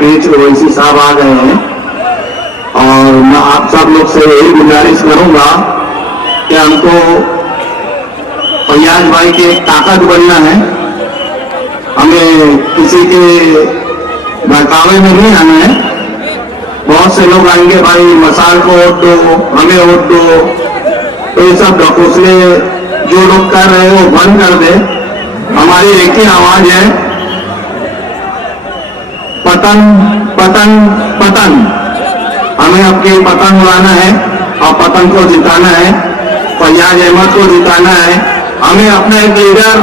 बीच ओवैसी साहब आ गए हैं और मैं आप सब लोग से यही गुजारिश करूंगा कि हमको फैयाज भाई की एक ताकत बनना है। हमें किसी के बहकावे में नहीं आना है। बहुत से लोग आएंगे भाई मसाल को वोट दो, हमें वोट दो, तो ये सब ढकोसले जो लोग कर रहे हैं वो बंद कर दे। हमारी एक ही आवाज है, पतन पतन पतन। हमें अपनी पतन उड़ाना है और पतन को जिताना है, फैयाज अहमद को जिताना है। हमें अपना एक लीडर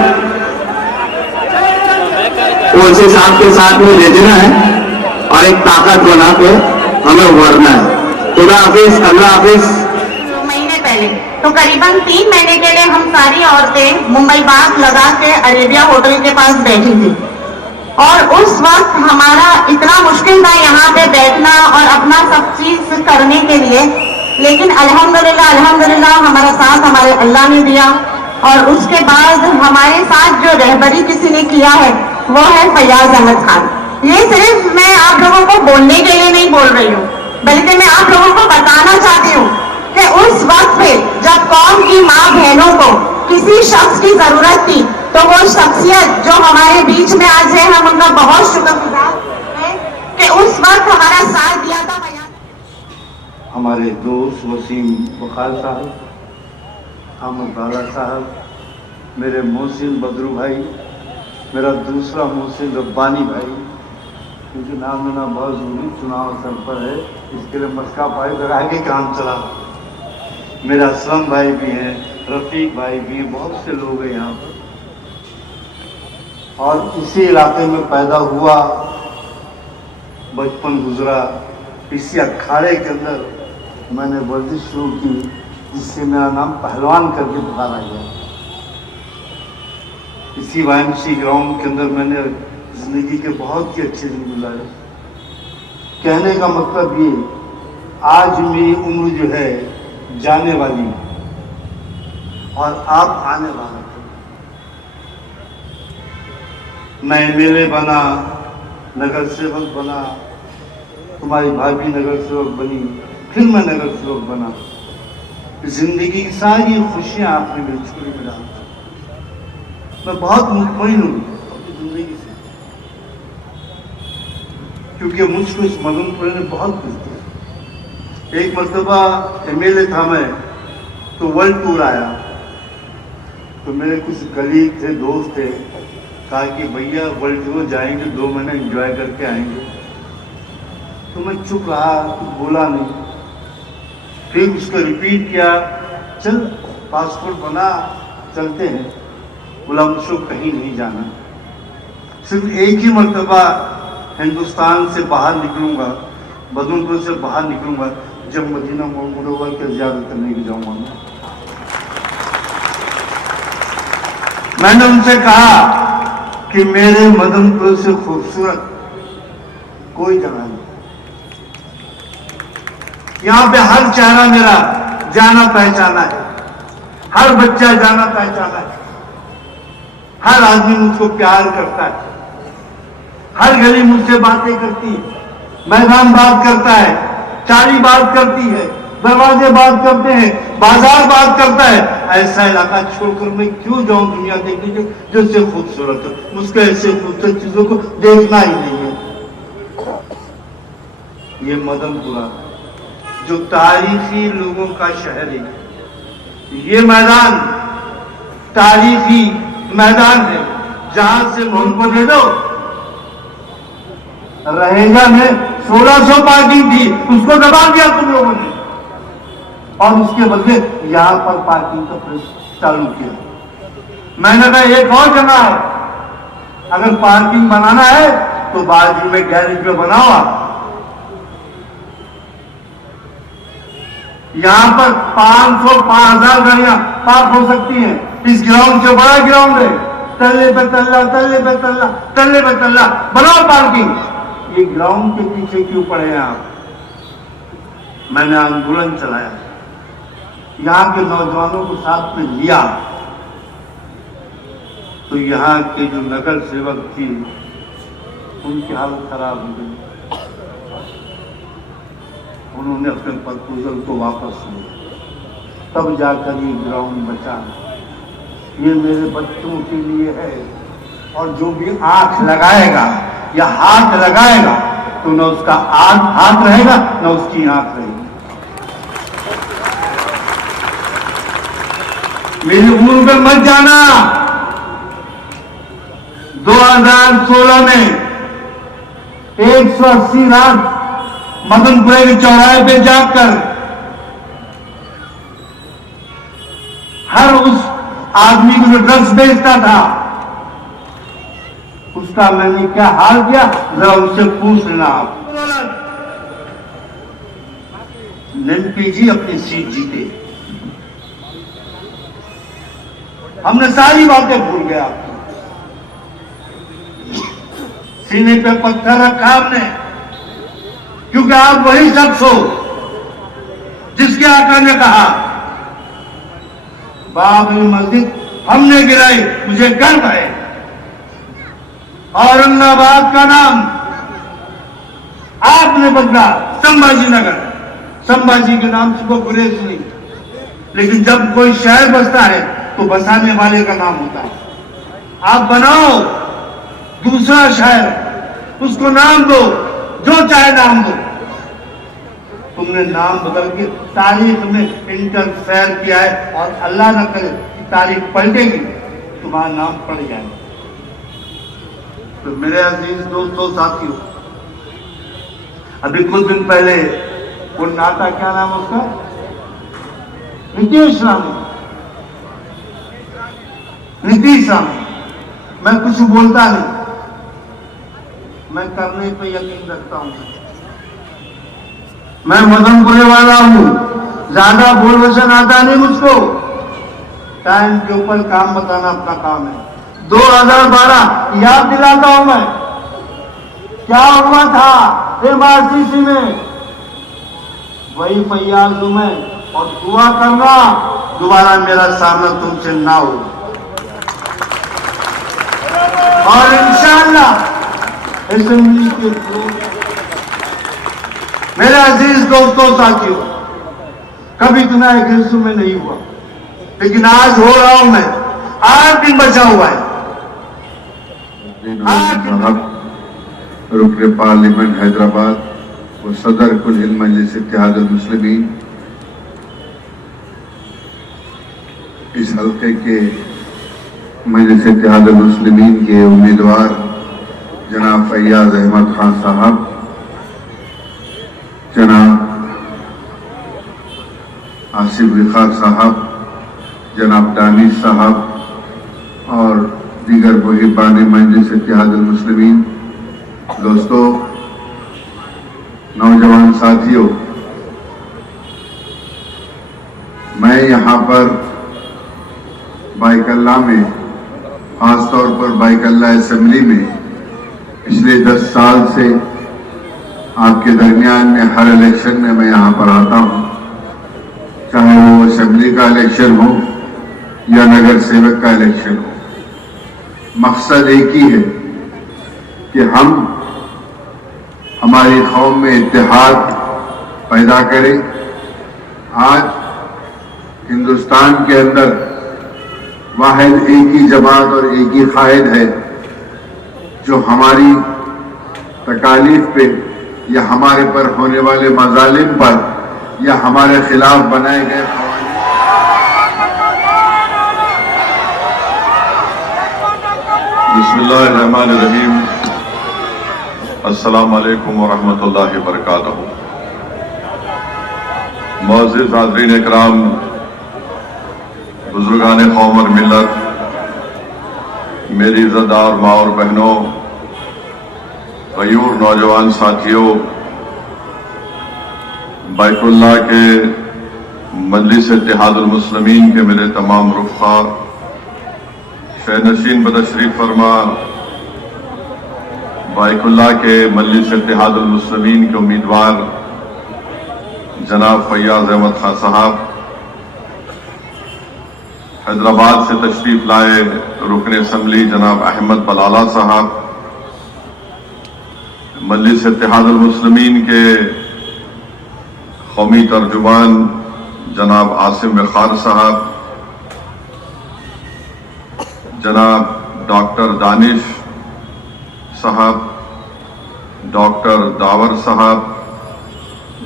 ओवैसी साहब के साथ में भेजना है और एक ताकत बना के हमें उभरना है। खुदा हाफिज, अल्लाह हाफिज। महीने पहले तो करीबन 3 महीने के लिए हम सारी औरतें मुंबई बाग लगा के अरेबिया होटल के पास बैठी थी और उस वक्त हमारा इतना मुश्किल था यहाँ पे बैठना और अपना सब चीज करने के लिए, लेकिन अल्हम्दुलिल्लाह अल्हम्दुलिल्लाह हमारा साथ हमारे अल्लाह ने दिया। और उसके बाद हमारे साथ जो रहबरी किसी ने किया है वो है फैयाज अहमद खान। ये सिर्फ मैं आप लोगों को बोलने के लिए नहीं बोल रही हूँ, बल्कि मैं आप लोगों को बताना चाहती हूँ कि उस वक्त पे जब कौम की माँ बहनों को किसी शख्स की जरूरत थी तो वो शख्सियत जो हमारे बीच में आज है, हम उनका बहुत शुक्रगुजार हैं कि उस वक्त हमारा साथ दिया था। हमारे दोस्त वसीम बुखार साहब, अहमद बाला साहब, मेरे मोहसिन बदरू भाई, मेरा दूसरा मोहसिन रब्बानी भाई, क्योंकि नाम लेना बहुत जरूरी चुनाव सर पर है, इसके लिए मस्का पाई फिर आगे काम चला। मेरा असलम भाई भी हैं, रफीक भाई भी हैं, बहुत से लोग हैं यहाँ पर। और इसी इलाके में पैदा हुआ, बचपन गुजरा, इसी अखाड़े के अंदर मैंने वर्जिश शुरू की, जिससे मेरा नाम पहलवान करके पुकारा गया। इसी वाइमसी ग्राउंड के अंदर मैंने जिंदगी के बहुत ही अच्छे दिन गुजारे। कहने का मतलब ये, आज मेरी उम्र जो है जाने वाली और आप आने वाला थे। मैं एमएलए बना, नगर सेवक बना, तुम्हारी भाभी नगर सेवक बनी, फिर मैं नगर सेवक बना। जिंदगी की सारी खुशियां आपने मेरी झोली में डाल दी। मैं बहुत मुतमईन हूं अपनी जिंदगी से, क्योंकि मुझको इस मदनपुर ने बहुत कुछ दिया। एक मरतबा एमएलए था मैं, तो वर्ल्ड टूर आया, तो मेरे कुछ कलीग थे, दोस्त थे, कहा कि भैया वर्ल्ड टूर जाएंगे, 2 महीने एंजॉय करके आएंगे। तो मैं चुप रहा, कुछ बोला नहीं। फिर उसको रिपीट किया, चल पासपोर्ट बना, चलते हैं। बोला मुझको कहीं नहीं जाना, सिर्फ एक ही मरतबा हिंदुस्तान से बाहर निकलूंगा, बदनपुर से बाहर निकलूंगा, जब मदीना मुनव्वर की ज़ियारत करने के जाऊंगा। मैंने उनसे कहा कि मेरे मदनपुर से खूबसूरत कोई जगह नहीं। यहाँ पे हर चेहरा मेरा जाना पहचाना है, हर बच्चा जाना पहचाना है, हर आदमी मुझको प्यार करता है, हर गली मुझसे बातें करती है, मैदान बात करता है, चाली बात करती है, दरवाजे बात करते हैं, बाजार बात करता है। ऐसा इलाका छोड़कर मैं क्यों जाऊं दुनिया देखने के, जो इससे खूबसूरत है। मुझको ऐसे खूबसूरत चीजों को देखना ही नहीं है। ये मदनपुरा जो तारीखी लोगों का शहर है, ये मैदान तारीखी मैदान है, जहां से मुझको दे दो रहेगा में 1600 पार्किंग थी, उसको दबा दिया तुम लोगों ने, और उसके बदले यहां पर पार्किंग का प्रयास चालू किया। मैंने कहा एक और जगह है, अगर पार्किंग बनाना है तो बाजू में गैरेज में बनाओ। आप यहां पर 500-5000 गाड़ियां पार्क हो सकती हैं। इस ग्राउंड से बड़ा ग्राउंड है, तल्ले पे तल्ला, तल्ले पे तल्ला, तल्ले पे तल्ला, बनाओ पार्किंग। ये ग्राउंड के पीछे क्यों पड़े हैं आप? मैंने आंदोलन चलाया, यहाँ के नौजवानों को साथ में लिया, तो यहाँ के जो नगर सेवक थी उनकी हालत खराब हो गई। उन्होंने अपने प्रपोजल को वापस लिया, तब जाकर ये ग्राउंड बचा। ये मेरे बच्चों के लिए है, और जो भी आंख लगाएगा या हाथ लगाएगा तो न उसका हाथ रहेगा न उसकी आंख रहेगी। मेरी उम्र में मत जाना। 2016 में 180 रात मदनपुरे के चौराहे पे जाकर हर उस आदमी को जो ड्रग्स बेचता था उसका मैंने क्या हाल किया, जरा उनसे पूछ लेना आप। एमपी जी अपनी सीट जीते, हमने सारी बातें भूल गए। आपको सीने पे पत्थर रखा हमने, क्योंकि आप वही शख्स हो जिसके आका ने कहा बाबरी मस्जिद हमने गिराई, मुझे गर्व है। औरंगाबाद का नाम आपने बदला संभाजी नगर, संभाजी के नाम से वो गुरेज नहीं, लेकिन जब कोई शहर बसता है तो बसाने वाले का नाम होता है। आप बनाओ दूसरा शहर, उसको नाम दो, जो चाहे नाम दो। तुमने नाम बदल के तारीख में इंटरफेयर किया है, और अल्लाह न करे कि तारीख पलटेगी, तुम्हारा नाम पड़ जाएगा। तो मेरे अजीज दोस्तों, साथियों, अभी कुछ दिन पहले वो नाता, क्या नाम उसका, नीतीश रानी, नीतीश रानी, मैं कुछ बोलता नहीं, मैं करने पे यकीन रखता हूं। मैं मदनपुरे वाला हूं, ज्यादा बोल वचन आता नहीं मुझको, टाइम के ऊपर काम बताना अपना काम है। 2012 याद दिलाता हूं मैं, क्या हुआ था एमआरसीसी में, वही फैयाज हूं मैं, और दुआ करना दोबारा मेरा सामना तुमसे ना हो, और इंशाअल्लाह असेंबली के मेरे अजीज दोस्तों, साथियों, कभी इतना एग्रेसिव में नहीं हुआ, लेकिन आज हो रहा हूं मैं। 8 दिन बचा हुआ है। रुकन पार्लियामेंट हैदराबाद व सदर कुल हिंद मजलिस इत्तेहाद मुस्लिमीन, इस हल्के के मजलिस इत्तेहाद मुस्लिमीन के उम्मीदवार जनाब फैयाज अहमद खान साहब, जनाब आसिफ रिखार साहब, जनाब दानिश साहब और दीगर मुहिबान मजलिस इत्तेहाद मुस्लिमीन, दोस्तों, नौजवान साथियों, मैं यहाँ पर बाइकल्ला में, खासतौर पर बाइकल्ला असेंबली में पिछले 10 साल से आपके दरमियान में हर इलेक्शन में मैं यहाँ पर आता हूँ, चाहे वो असेंबली का इलेक्शन हो या नगर सेवक का इलेक्शन हो। मकसद एक ही है कि हम हमारी कौम में इत्तेहाद पैदा करें। आज हिंदुस्तान के अंदर वाहिद एक ही जमात और एक ही कायद है जो हमारी तकालीफ पे या हमारे पर होने वाले मजालिम पर या हमारे खिलाफ बनाए गए बिस्मिल्लाहिर्रहमानिर्रहीम, अस्सलाम वालेकुम व रहमतुल्लाहि व बरकातहू। मुअज़्ज़िज़ हाज़रीन इकराम, बुजुर्गान कौम और मिल्लत, मेरी इज़्ज़तदार माँ और बहनों, गयूर नौजवान साथियों, बैतुल्लाह के मजलिस इत्तेहादुल मुस्लिमीन के मेरे तमाम रुफ़क़ा, शहनशीन बतशरीफ फरमा बैतुल्लाह के मजलिस इत्तेहादुल मुस्लिमीन के उम्मीदवार जनाब फैयाज अहमद खान साहब, हैदराबाद से तशरीफ लाए रुकन असम्बली जनाब अहमद बलाला साहब, मजलिस इत्तेहादुल मुस्लिमीन के कौमी तर्जुमान जनाब आसिम वखार साहब, जनाब डॉक्टर दानिश साहब, डॉक्टर दावर साहब,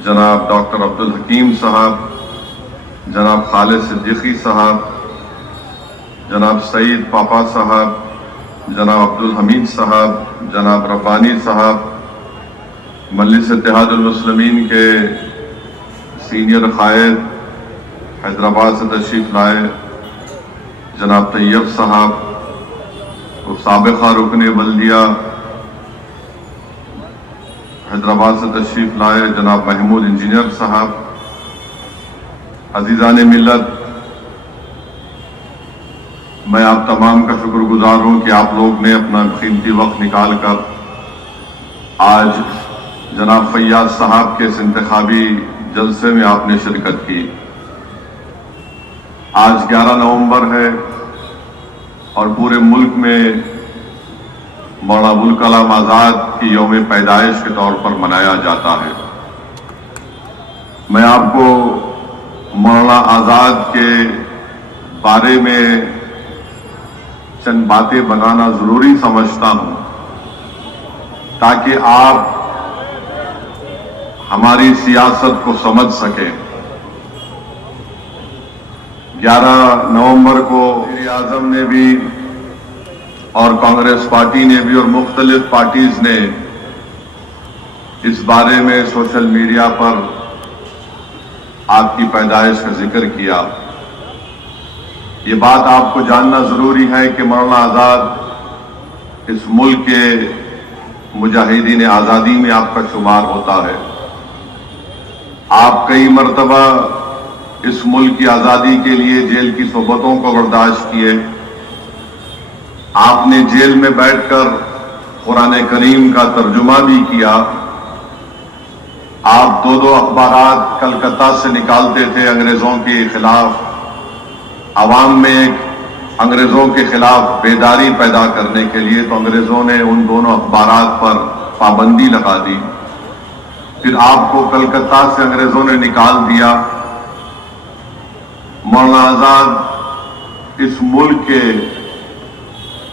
जनाब डॉक्टर अब्दुल हकीम साहब, जनाब खालिद सिद्दीकी साहब, जनाब सईद पापा साहब, जनाब अब्दुल हमीद साहब, जनाब रब्बानी साहब, मजलिस इत्तेहादुल मुस्लिमीन के सीनियर कायद हैदराबाद से तशरीफ लाए जनाब तैयब साहब, साबिक़ा रुकने बल्दिया हैदराबाद से तशरीफ लाए जनाब महमूद इंजीनियर साहब, अजीज़ान मिल्लत, मैं आप तमाम का शुक्रगुजार हूं कि आप लोग ने अपना कीमती वक्त निकाल कर आज जनाब फैयाज साहब के इस इंतखाबी जलसे में आपने शिरकत की। आज 11 नवंबर है और पूरे मुल्क में मौलाना अबुल कलाम आजाद की यौम पैदाइश के तौर पर मनाया जाता है। मैं आपको मौलाना आजाद के बारे में चंद बातें बताना जरूरी समझता हूं ताकि आप हमारी सियासत को समझ सकें। 11 नवंबर को वज़ीर आज़म ने भी और कांग्रेस पार्टी ने भी और मुख्तलिफ पार्टीज ने इस बारे में सोशल मीडिया पर आपकी पैदाइश का जिक्र किया। ये बात आपको जानना जरूरी है कि मौलाना आजाद इस मुल्क के मुजाहिदीन आजादी में आपका शुमार होता है। आप कई मर्तबा इस मुल्क की आजादी के लिए जेल की सोबतों को बर्दाश्त किए। आपने जेल में बैठकर कुरान करीम का तर्जुमा भी किया। आप दो अखबारात कलकत्ता से निकालते थे अंग्रेजों के खिलाफ, आवाम में एक अंग्रेजों के खिलाफ बेदारी पैदा करने के लिए, तो अंग्रेजों ने उन दोनों अखबारात पर पाबंदी लगा दी। फिर आपको कलकत्ता से अंग्रेजों ने निकाल दिया। मौलाना आजाद इस मुल्क के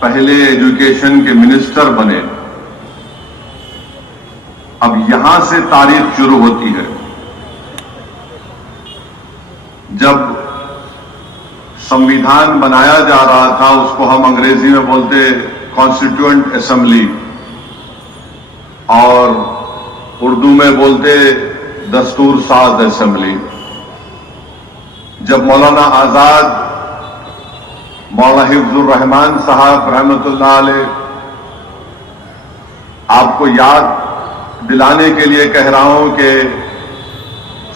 पहले एजुकेशन के मिनिस्टर बने। अब यहां से तारीख शुरू होती है जब संविधान बनाया जा रहा था। उसको हम अंग्रेजी में बोलते कॉन्स्टिट्यूएंट असेंबली और उर्दू में बोलते दस्तूर साज असेंबली। जब मौलाना आजाद मौलाना हिफ्जुर रहमान साहब रहमतुल्लाह अलैह, आपको याद दिलाने के लिए कह रहा हूं कि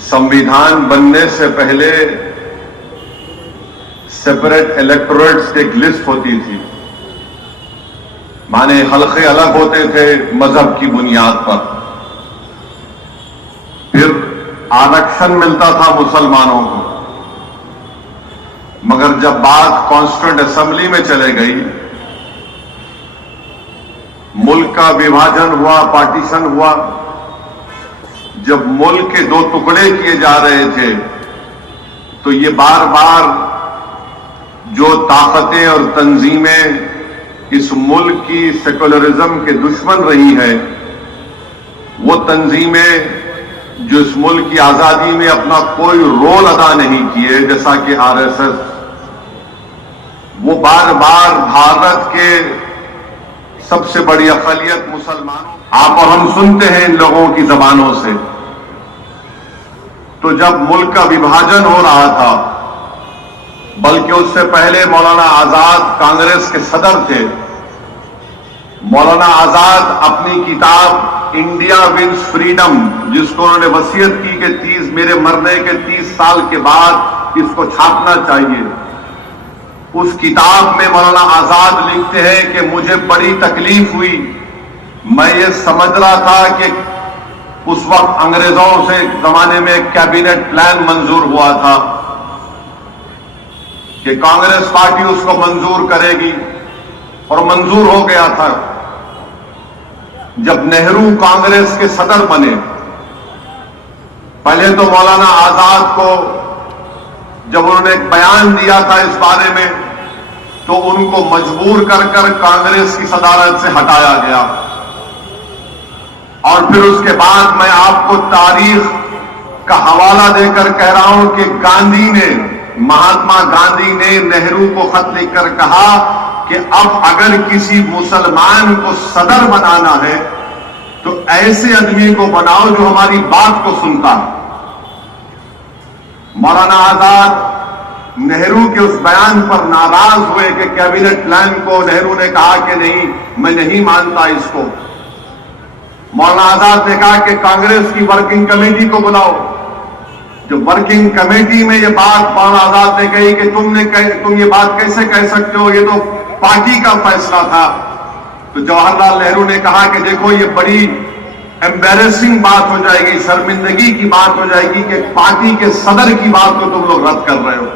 संविधान बनने से पहले सेपरेट इलेक्टोरेट्स की एक लिस्ट होती थी, माने हल्के अलग होते थे मजहब की बुनियाद पर। फिर आरक्षण मिलता था मुसलमानों को, मगर जब बात कॉन्स्टिट्यूएंट असेंबली में चले गई, मुल्क का विभाजन हुआ, पार्टीशन हुआ, जब मुल्क के दो टुकड़े किए जा रहे थे, तो ये बार बार जो ताकतें और तंजीमें इस मुल्क की सेकुलरिज्म के दुश्मन रही है, वो तंजीमें जो इस मुल्क की आजादी में अपना कोई रोल अदा नहीं किए, जैसा कि आरएसएस, वो बार बार भारत के सबसे बड़ी अक़लियत मुसलमानों, आप और हम सुनते हैं इन लोगों की जबानों से। तो जब मुल्क का विभाजन हो रहा था, बल्कि उससे पहले मौलाना आजाद कांग्रेस के सदर थे। मौलाना आजाद अपनी किताब इंडिया विंस फ्रीडम, जिसको उन्होंने वसीयत की कि मेरे मरने के 30 साल के बाद इसको छापना चाहिए, उस किताब में मौलाना आजाद लिखते हैं कि मुझे बड़ी तकलीफ हुई। मैं ये समझ रहा था कि उस वक्त अंग्रेजों से जमाने में एक कैबिनेट प्लान मंजूर हुआ था कि कांग्रेस पार्टी उसको मंजूर करेगी, और मंजूर हो गया था। जब नेहरू कांग्रेस के सदर बने पहले तो मौलाना आजाद को जब उन्होंने एक बयान दिया था इस बारे में, तो उनको मजबूर कर कांग्रेस की सदारत से हटाया गया। और फिर उसके बाद मैं आपको तारीख का हवाला देकर कह रहा हूं कि महात्मा गांधी ने नेहरू को खत लिखकर कहा कि अब अगर किसी मुसलमान को सदर बनाना है तो ऐसे आदमी को बनाओ जो हमारी बात को सुनता है। मौलाना आजाद नेहरू के उस बयान पर नाराज हुए कि कैबिनेट प्लान को नेहरू ने कहा कि नहीं, मैं नहीं मानता इसको। मौलाना आजाद ने कहा कि कांग्रेस की वर्किंग कमेटी को बुलाओ। जो वर्किंग कमेटी में ये बात मौलाना आजाद ने कही कि तुम ये बात कैसे कह सकते हो, ये तो पार्टी का फैसला था। तो जवाहरलाल नेहरू ने कहा कि देखो ये बड़ी एम्बैरेसिंग बात हो जाएगी, शर्मिंदगी की बात हो जाएगी कि पार्टी के सदर की बात को तुम लोग रद्द कर रहे हो।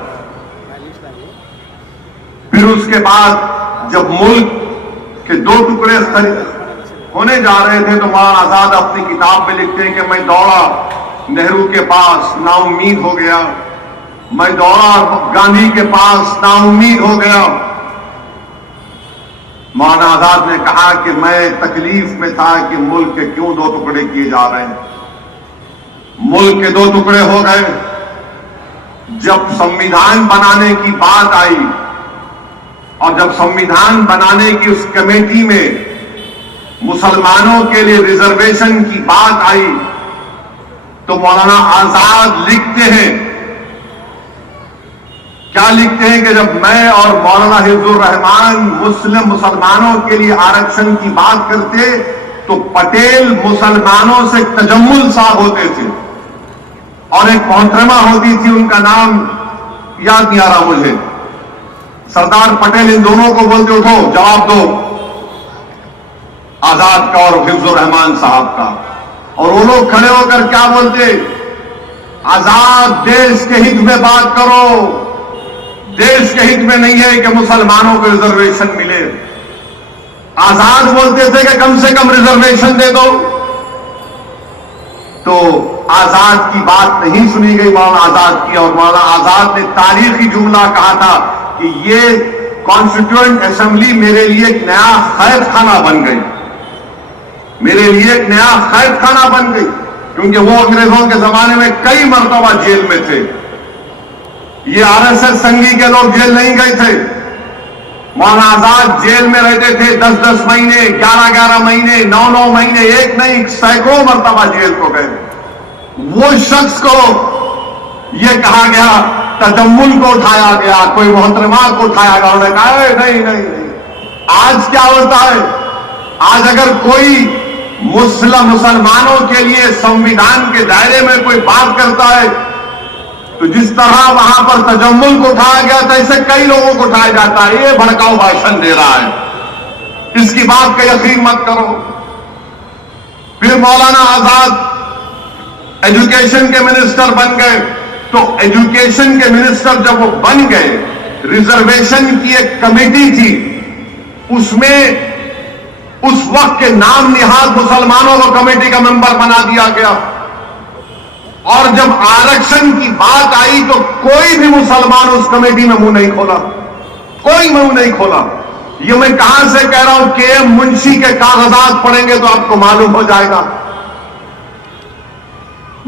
फिर उसके बाद जब मुल्क के दो टुकड़े होने जा रहे थे तो मौलाना आजाद अपनी किताब में लिखते हैं कि मैं दौड़ा नेहरू के पास, नाउम्मीद हो गया। मैं दौड़ा गांधी के पास, नाउम्मीद हो गया। मौलाना आजाद ने कहा कि मैं तकलीफ में था कि मुल्क के क्यों दो टुकड़े किए जा रहे हैं। मुल्क के दो टुकड़े हो गए जब संविधान बनाने की बात आई, और जब संविधान बनाने की उस कमेटी में मुसलमानों के लिए रिजर्वेशन की बात आई तो मौलाना आजाद लिखते हैं, क्या लिखते हैं कि जब मैं और मौलाना हिफ्जुर रहमान मुसलमानों के लिए आरक्षण की बात करते तो पटेल मुसलमानों से तजम्मुल साहब होते थे, और एक मोहतरमा होती थी, उनका नाम याद नहीं आ रहा मुझे, सरदार पटेल इन दोनों को बोलते उठो जवाब दो, आजाद का और हिफ्जुर रहमान साहब का। और वो लोग खड़े होकर क्या बोलते, आजाद देश के हित में बात करो, देश के हित में नहीं है कि मुसलमानों को रिजर्वेशन मिले। आजाद बोलते थे कि कम से कम रिजर्वेशन दे दो। तो आजाद की बात नहीं सुनी गई मौलाना आजाद की, और मौलाना आजाद ने तारीखी जुमला कहा था कि ये कॉन्स्टिट्यूएंट असेंबली मेरे लिए एक नया खैर खाना बन गई, मेरे लिए एक नया खैर खाना बन गई, क्योंकि वो अंग्रेजों के जमाने में कई मर्तबा जेल में थे। ये आरएसएस संघी के लोग जेल नहीं गए थे। मौलाना आजाद जेल में रहते थे 10-10 महीने, 11-11 महीने, 9-9 महीने, एक नहीं सैकड़ों मर्तबा जेल को गए। वो शख्स को ये कहा गया, तजम्मुल को उठाया गया, कोई मोहतरमा को उठाया गया, उन्होंने कहा नहीं। आज क्या होता है, आज अगर कोई मुसलमानों के लिए संविधान के दायरे में कोई बात करता है तो जिस तरह वहां पर तजम्मुल को उठाया गया था, ऐसे कई लोगों को उठाया जाता है। ये भड़काऊ भाषण दे रहा है, इसकी बात का यकीन मत करो। फिर मौलाना आजाद एजुकेशन के मिनिस्टर बन गए, तो एजुकेशन के मिनिस्टर जब वो बन गए, रिजर्वेशन की एक कमेटी थी, उसमें उस वक्त के नाम निहाद मुसलमानों को कमेटी का मेंबर बना दिया गया। और जब आरक्षण की बात आई तो कोई भी मुसलमान उस कमेटी में मुंह नहीं खोला, कोई मुंह नहीं खोला। ये मैं कहां से कह रहा हूं, के मुंशी के कागजात पढ़ेंगे तो आपको मालूम हो जाएगा।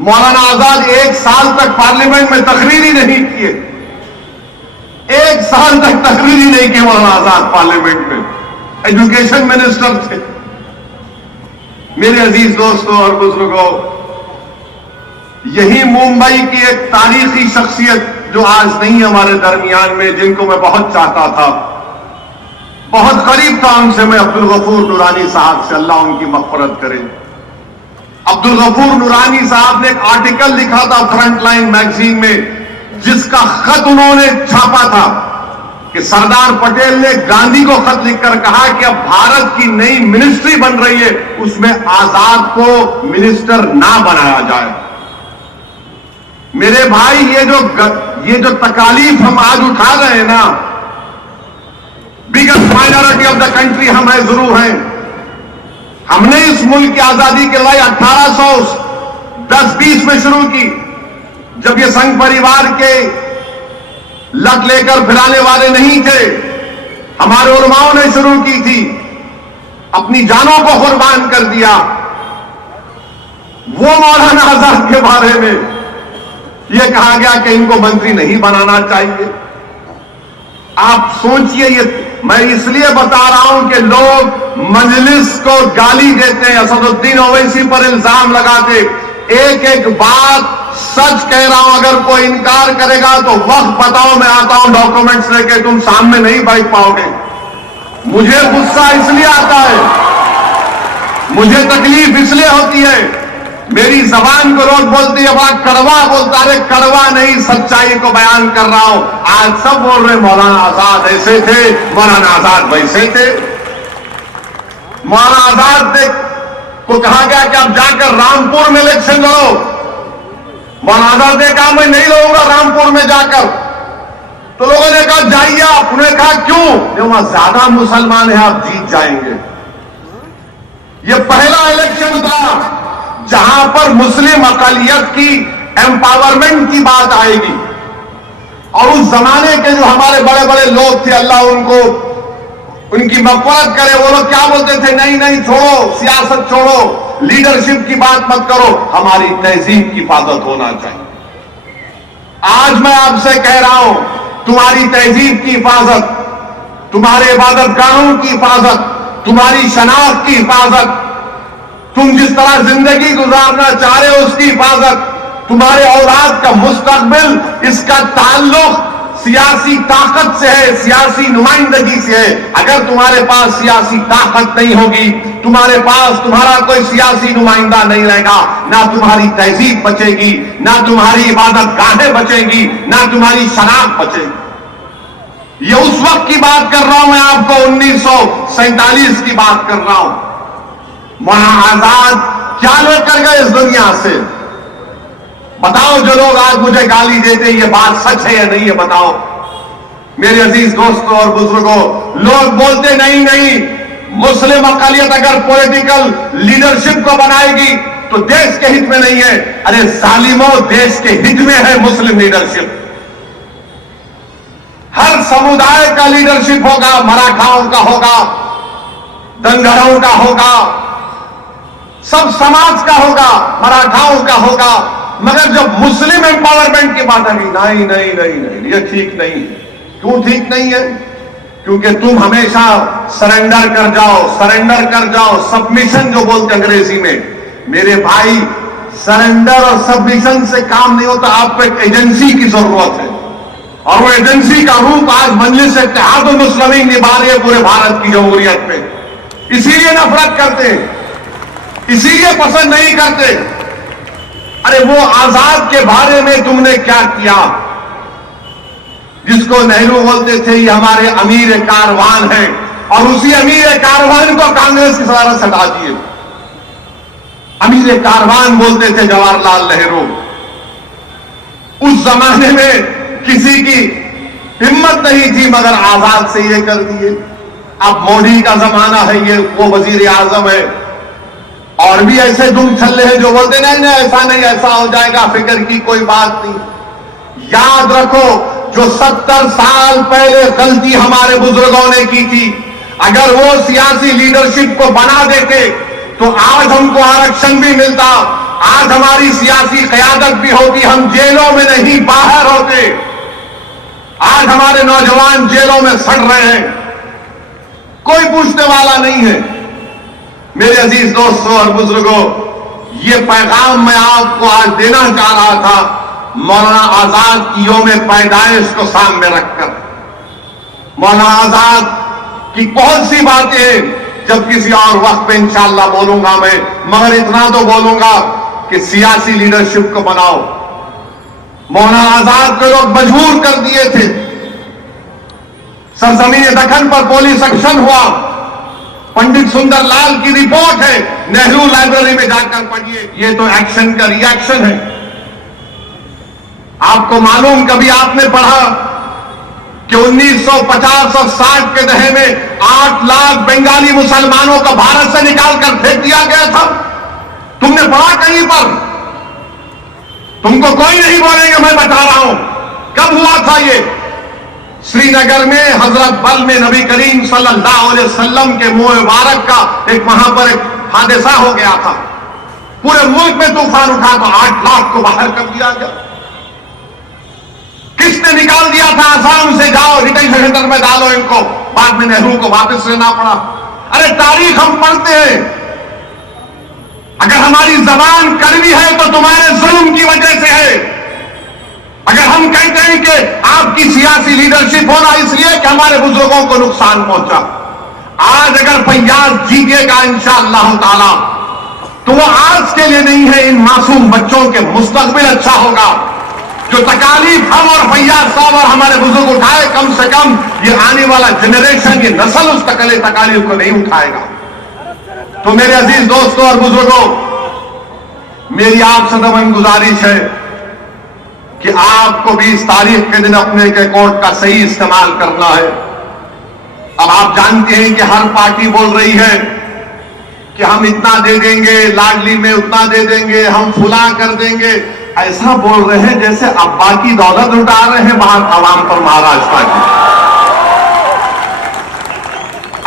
मौलाना आजाद 1 साल तक पार्लियामेंट में तकरीर ही नहीं किए, 1 साल तक तकरीर ही नहीं की मौलाना आजाद पार्लियामेंट में, एजुकेशन मिनिस्टर थे। मेरे अजीज दोस्तों और बुजुर्गों, यही मुंबई की एक तारीखी शख्सियत जो आज नहीं हमारे दरमियान में, जिनको मैं बहुत चाहता था, बहुत करीब था उनसे, मैं अब्दुल गफूर नूरानी साहब से, अल्लाह उनकी मग़फ़िरत करे। अब्दुल गफूर नूरानी साहब ने एक आर्टिकल लिखा था फ्रंट लाइन मैगजीन में, जिसका खत उन्होंने छापा था कि सरदार पटेल ने गांधी को खत लिखकर कहा कि अब भारत की नई मिनिस्ट्री बन रही है, उसमें आजाद को मिनिस्टर ना बनाया जाए। मेरे भाई, ये जो तकालीफ हम आज उठा रहे हैं ना, biggest minority of the country हम जरूर हैं। हमने इस मुल्क की आजादी के लिए 10-20 में शुरू की, जब ये संघ परिवार के लत लेकर फिराने वाले नहीं थे, हमारे उलमाओं ने शुरू की थी, अपनी जानों को कुर्बान कर दिया। वो मौलाना आजाद के बारे में यह कहा गया कि इनको मंत्री नहीं बनाना चाहिए। आप सोचिए, ये मैं इसलिए बता रहा हूं कि लोग मजलिस को गाली देते हैं, असदुद्दीन ओवैसी पर इल्जाम लगाते। एक एक बात सच कह रहा हूं, अगर कोई इनकार करेगा तो वक्त बताओ, मैं आता हूं डॉक्यूमेंट्स लेके, तुम सामने नहीं बैठ पाओगे। मुझे गुस्सा इसलिए आता है, मुझे तकलीफ इसलिए होती है, मेरी जबान को रोक बोलती है बड़ा कड़वा बोलता है। कड़वा नहीं, सच्चाई को बयान कर रहा हूं। आज सब बोल रहे मौलाना आजाद ऐसे थे, मौलाना आजाद वैसे थे। मौलाना आजाद को कहा गया कि आप जाकर रामपुर में इलेक्शन लड़ो। मौलाना आजाद ने कहा मैं नहीं लड़ूंगा रामपुर में जाकर। तो लोगों ने कहा जाइए आप। उन्होंने कहा क्यों? वहां ज्यादा मुसलमान हैं, आप जीत जाएंगे। यह पहला इलेक्शन था जहां पर मुस्लिम अकलियत की एम्पावरमेंट की बात आएगी। और उस जमाने के जो हमारे बड़े बड़े लोग थे, अल्लाह उनको उनकी मग़फ़िरत करे, वो लोग क्या बोलते थे, नहीं नहीं छोड़ो, सियासत छोड़ो, लीडरशिप की बात मत करो, हमारी तहजीब की हिफाजत होना चाहिए। आज मैं आपसे कह रहा हूं, तुम्हारी तहजीब की हिफाजत, तुम्हारे इबादतगाहों की हिफाजत, तुम्हारी शनाख्त की हिफाजत, तुम जिस तरह जिंदगी गुजारना चाह रहे हो उसकी हिफाजत, तुम्हारे औलाद का मुस्तकबिल, इसका ताल्लुक सियासी ताकत से है, सियासी नुमाइंदगी से है। अगर तुम्हारे पास सियासी ताकत नहीं होगी, तुम्हारे पास तुम्हारा कोई सियासी नुमाइंदा नहीं रहेगा, ना तुम्हारी तहजीब बचेगी, ना तुम्हारी इबादतगाहें बचेंगी, ना तुम्हारी शनाख्त बचेगी। ये उस वक्त की बात कर रहा हूं मैं आपको, 1947 की बात कर रहा हूं। मौलाना आजाद क्या लोग कर गए इस दुनिया से? बताओ, जो लोग आज मुझे गाली देते हैं, ये बात सच है या नहीं है बताओ। मेरे अजीज दोस्तों और बुजुर्गों, लोग बोलते नहीं नहीं, मुस्लिम अक़लियत अगर पॉलिटिकल लीडरशिप को बनाएगी तो देश के हित में नहीं है। अरे जालिमों, देश के हित में है मुस्लिम लीडरशिप। हर समुदाय का लीडरशिप होगा, मराठाओं का होगा, धनगरों का होगा, सब समाज का होगा, मराठाओं का होगा। मगर जब मुस्लिम एम्पावरमेंट की बात आई, नहीं नहीं नहीं नहीं, ये ठीक नहीं है। क्यों ठीक नहीं है? क्योंकि तुम हमेशा सरेंडर कर जाओ, सरेंडर कर जाओ, सबमिशन जो बोलते अंग्रेजी में। मेरे भाई, सरेंडर और सबमिशन से काम नहीं होता, आपको एक एजेंसी की जरूरत है। और वो एजेंसी का रूप आज मजलिस इत्तेहाद मुस्लिमीन निभा रही है पूरे भारत की जमहूरियत में। इसीलिए नफरत करते हैं, इसीलिए पसंद नहीं करते। अरे वो आजाद के बारे में तुमने क्या किया, जिसको नेहरू बोलते थे ये हमारे अमीर कारवान है, और उसी अमीर कारवान को कांग्रेस की सदारत से हटा दिए। अमीर कारवान बोलते थे जवाहरलाल नेहरू। उस जमाने में किसी की हिम्मत नहीं थी, मगर आजाद से ये कर दिए। अब मोदी का जमाना है, ये वो वजीर आजम है, और भी ऐसे दुम छल्ले हैं जो बोलते नहीं नहीं ऐसा नहीं, ऐसा हो जाएगा, फिक्र की कोई बात नहीं। याद रखो, जो 70 साल पहले गलती हमारे बुजुर्गों ने की थी, अगर वो सियासी लीडरशिप को बना देते तो आज हमको आरक्षण भी मिलता, आज हमारी सियासी क़यादत भी होती, हम जेलों में नहीं बाहर होते। आज हमारे नौजवान जेलों में सड़ रहे हैं, कोई पूछने वाला नहीं है। मेरे अजीज दोस्तों और बुजुर्गों, ये पैगाम मैं आपको आज देना चाह रहा था, मौलाना आजाद की यौम पैदाइश को सामने रखकर। मौलाना आजाद की बहुत सी बातें जब किसी और वक्त पे इंशाअल्लाह बोलूंगा मैं, मगर इतना तो बोलूंगा कि सियासी लीडरशिप को बनाओ। मौलाना आजाद को लोग मजबूर कर दिए थे। सरजमीन दक्कन पर पुलिस एक्शन हुआ, पंडित सुंदरलाल की रिपोर्ट है, नेहरू लाइब्रेरी में जाकर पढ़िए। ये तो एक्शन का रिएक्शन है। आपको मालूम, कभी आपने पढ़ा कि 1950 और 60 के दहे में 8 लाख बंगाली मुसलमानों को भारत से निकालकर फेंक दिया गया था? तुमने पढ़ा कहीं पर? तुमको कोई नहीं बोलेंगे, मैं बता रहा हूं। कब हुआ था ये? श्रीनगर में हजरत बल में नबी करीम सल्लल्लाहु अलैहि वसल्लम के मुंह मुबारक का वहां पर एक हादसा हो गया था। पूरे मुल्क में तूफान उठा तो 8 लाख को बाहर कर दिया गया। किसने निकाल दिया था? आसाम से जाओ डिटेंशन सेंटर में डालो इनको, बाद में नेहरू को वापस लेना पड़ा। अरे तारीख हम पढ़ते हैं। अगर हमारी जबान कड़वी है तो तुम्हारे जुल्म की वजह से है। अगर हम कहते हैं कि आपकी सियासी लीडरशिप होना इसलिए कि हमारे बुजुर्गों को नुकसान पहुंचा, आज अगर फैयाज जीतेगा इंशाअल्लाह ताला तो वो आज के लिए नहीं है, इन मासूम बच्चों के मुस्तकबिल अच्छा होगा। जो तकालीफ हम और फैयाज साहब और हमारे बुजुर्ग उठाए, कम से कम ये आने वाला जनरेशन, ये नस्ल उस तकालीफ को नहीं उठाएगा। तो मेरे अजीज दोस्तों और बुजुर्गों, मेरी आपसे नम्र गुजारिश है कि आपको भी इस तारीख के दिन अपने के कोर्ट का सही इस्तेमाल करना है। अब आप जानते हैं कि हर पार्टी बोल रही है कि हम इतना दे देंगे, लाडली में उतना दे देंगे, हम फुला कर देंगे। ऐसा बोल रहे हैं जैसे अब्बा की दौलत लुटा रहे हैं बाहर आवाम पर, महाराष्ट्र की।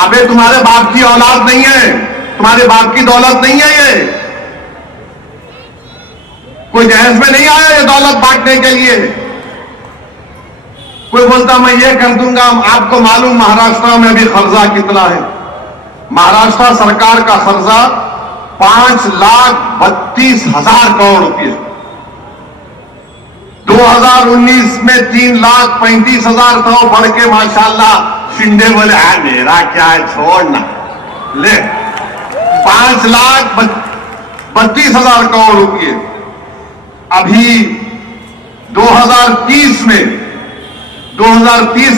अबे तुम्हारे बाप की औलाद नहीं है, तुम्हारे बाप की दौलत नहीं है ये। कोई जहेज में नहीं आया ये दौलत बांटने के लिए। कोई बोलता मैं ये कर दूंगा। आपको मालूम महाराष्ट्र में अभी कर्जा कितना है? महाराष्ट्र सरकार का कर्जा 5,32,000 करोड़ रुपये। 2019 में 3,35,000 था, बढ़ के माशाल्लाह शिंदे बोले मेरा क्या है छोड़ना ले 5,32,000 करोड़ रुपये। अभी 2030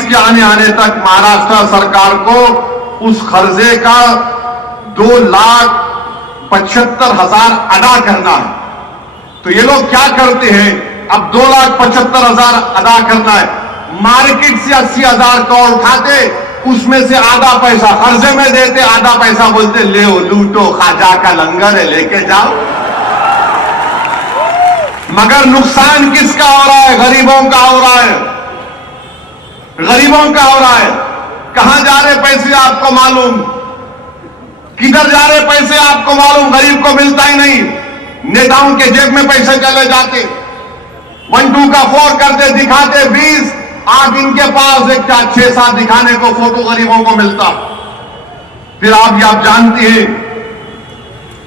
के आने तक महाराष्ट्र सरकार को उस कर्जे का 2,75,000 अदा करना है। तो ये लोग क्या करते हैं, अब 2,75,000 अदा करना है, मार्केट से 80,000 करोड़ उठाते, उसमें से आधा पैसा कर्जे में देते, आधा पैसा बोलते ले लूटो, खाजा का लंगर है लेके जाओ। मगर नुकसान किसका हो रहा है? गरीबों का हो रहा है, गरीबों का हो रहा है। कहां जा रहे पैसे आपको मालूम? किधर जा रहे पैसे आपको मालूम? गरीब को मिलता ही नहीं, नेताओं के जेब में पैसे चले जाते। 1-2 का 4 करते, दिखाते 20, आप इनके पास एक 6-7 दिखाने को फोटो गरीबों को मिलता। फिर आप जानते हैं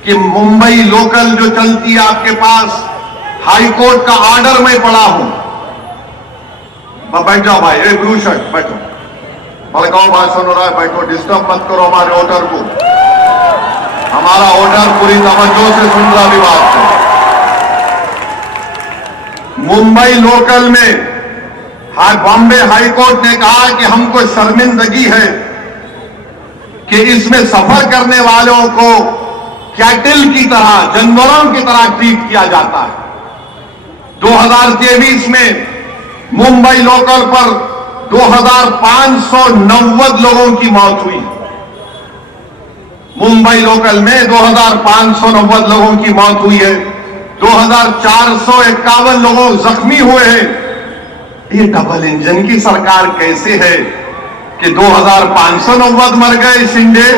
कि मुंबई लोकल जो चलती है आपके पास, हाई कोर्ट का ऑर्डर में पड़ा हूं। बैठ जाओ भाई, ब्लू शर्ट बैठो, भड़काओ भाषण हो रहा है, बैठो, डिस्टर्ब मत करो हमारे ऑर्डर को। हमारा ऑर्डर पूरी तवज्जो से सुन रहा विभाग से। मुंबई लोकल में बॉम्बे हाई कोर्ट ने कहा कि हमको शर्मिंदगी है कि इसमें सफर करने वालों को कैटल की तरह, जानवरों की तरह ट्रीट किया जाता है। 2023 में मुंबई लोकल पर 2,590 लोगों की मौत हुई। मुंबई लोकल में 2,590 लोगों की मौत हुई है, 2,451 लोगों जख्मी हुए हैं। ये डबल इंजन की सरकार कैसे है कि 2,590 मर गए शिंदे,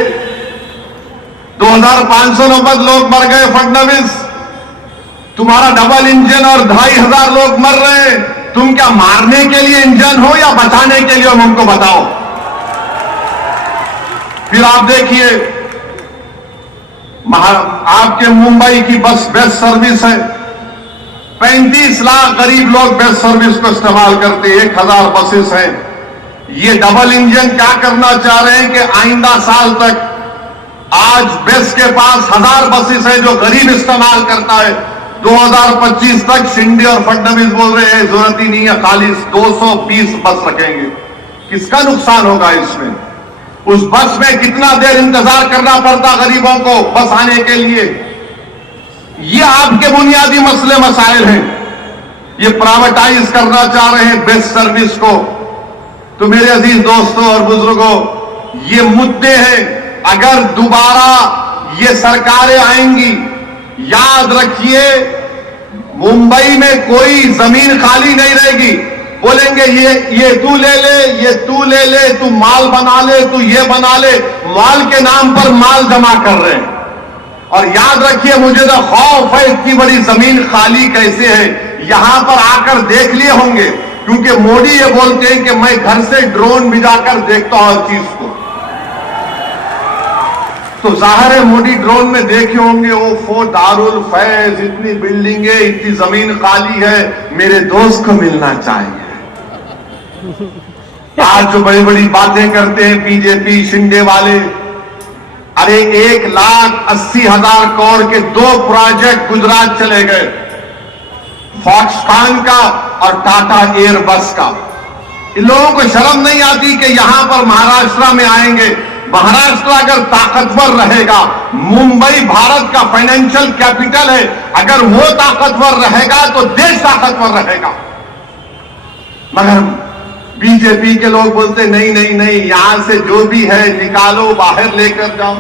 2,590 लोग मर गए फडणवीस, तुम्हारा डबल इंजन और 2,500 लोग मर रहे हैं। तुम क्या मारने के लिए इंजन हो या बचाने के लिए? हमको बताओ। फिर आप देखिए, आपके मुंबई की बस बेस्ट सर्विस है, 35 लाख गरीब लोग बेस्ट सर्विस को इस्तेमाल करते, 1,000 बसेस हैं। ये डबल इंजन क्या करना चाह रहे हैं कि आइंदा साल तक, आज बेस्ट के पास 1,000 बसेस है जो गरीब इस्तेमाल करता है, 2025 तक शिंदे और फडणवीस बोल रहे हैं जरूरत ही नहीं है, खाली 220 बस रखेंगे। किसका नुकसान होगा इसमें? उस बस में कितना देर इंतजार करना पड़ता गरीबों को बस आने के लिए। ये आपके बुनियादी मसले मसाइल हैं। ये प्राइवेटाइज करना चाह रहे हैं बेस्ट सर्विस को। तो मेरे अजीज दोस्तों और बुजुर्गों, ये मुद्दे हैं। अगर दोबारा ये सरकारें आएंगी, याद रखिए मुंबई में कोई जमीन खाली नहीं रहेगी। बोलेंगे ये तू ले ले, ये तू ले ले, तू माल बना ले, तू ये बना ले। माल के नाम पर माल जमा कर रहे हैं। और याद रखिए, मुझे तो खौफ है इतनी बड़ी जमीन खाली कैसे है। यहां पर आकर देख लिए होंगे, क्योंकि मोदी ये बोलते हैं कि मैं घर से ड्रोन भी जाकर देखता हूं हर चीज को। तो जाहिर है मोदी ड्रोन में देखे होंगे, वो दारुल फैज, इतनी बिल्डिंगें, इतनी जमीन खाली है, मेरे दोस्त को मिलना चाहिए। आज जो बड़ी बड़ी बातें करते हैं बीजेपी शिंदे वाले, अरे 1,80,000 करोड़ के 2 प्रोजेक्ट गुजरात चले गए, फॉक्सकॉन का और टाटा एयरबस का। इन लोगों को शर्म नहीं आती कि यहां पर महाराष्ट्र में आएंगे। महाराष्ट्र अगर ताकतवर रहेगा, मुंबई भारत का फाइनेंशियल कैपिटल है, अगर वो ताकतवर रहेगा तो देश ताकतवर रहेगा। मगर बीजेपी के लोग बोलते नहीं नहीं नहीं, यहां से जो भी है निकालो, बाहर लेकर जाओ।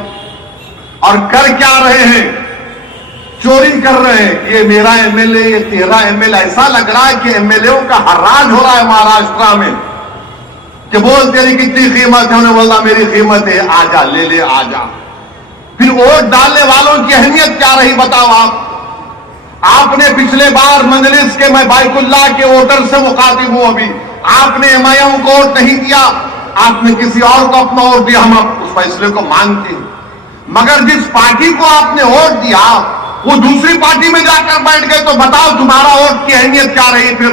और कर क्या रहे हैं? चोरी कर रहे हैं। ये मेरा एमएलए, ये तेरा एमएलए। ऐसा लग रहा है कि एमएलए का हराज हो रहा है महाराष्ट्र में, कि बोल तेरी कितनी कीमत है, उन्हें बोलता मेरी कीमत है, आजा ले ले आजा। फिर वोट डालने वालों की अहमियत क्या रही बताओ आप? आपने पिछले बार मंजलिस के, मैं बाइकुल्लाह के वोटर से मुखातिब हूं, अभी आपने एमआईएम को वोट नहीं दिया, आपने किसी और को अपना वोट दिया। हम उस फैसले को मानते हैं, मगर जिस पार्टी को आपने वोट दिया वो दूसरी पार्टी में जाकर बैठ गए, तो बताओ तुम्हारा वोट की अहमियत क्या रही फिर?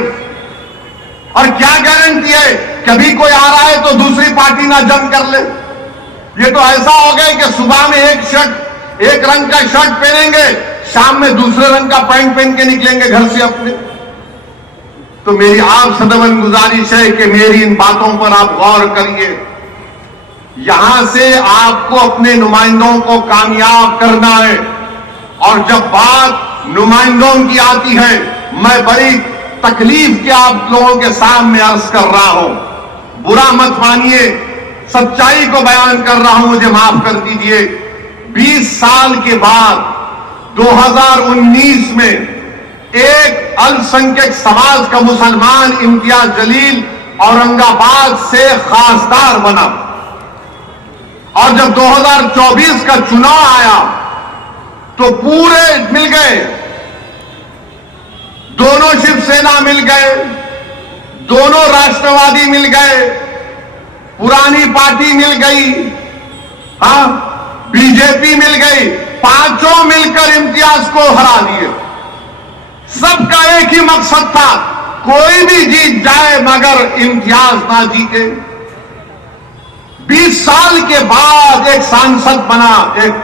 और क्या गारंटी है कभी कोई आ रहा है तो दूसरी पार्टी ना जम कर ले? ये तो ऐसा हो गया कि सुबह में एक रंग का शर्ट पहनेंगे, शाम में दूसरे रंग का पैंट पहन के निकलेंगे घर से अपने। तो मेरी आप सदैवन गुजारिश है कि मेरी इन बातों पर आप गौर करिए। यहां से आपको अपने नुमाइंदों को कामयाब करना है। और जब बात नुमाइंदों की आती है, मैं बड़ी तकलीफ के आप लोगों के सामने अर्ज कर रहा हूं। बुरा मत मानिए, सच्चाई को बयान कर रहा हूं, मुझे माफ कर दीजिए। 20 साल के बाद 2019 में एक अल्पसंख्यक समाज का मुसलमान इम्तियाज जलील औरंगाबाद से खासदार बना। और जब 2024 का चुनाव आया तो पूरे मिल गए, दोनों शिवसेना मिल गए, दोनों राष्ट्रवादी मिल गए, पुरानी पार्टी मिल गई, हाँ बीजेपी मिल गई, पांचों मिलकर इम्तियाज को हरा दिए। सबका एक ही मकसद था, कोई भी जीत जाए मगर इम्तियाज ना जीते। 20 साल के बाद एक सांसद बना, एक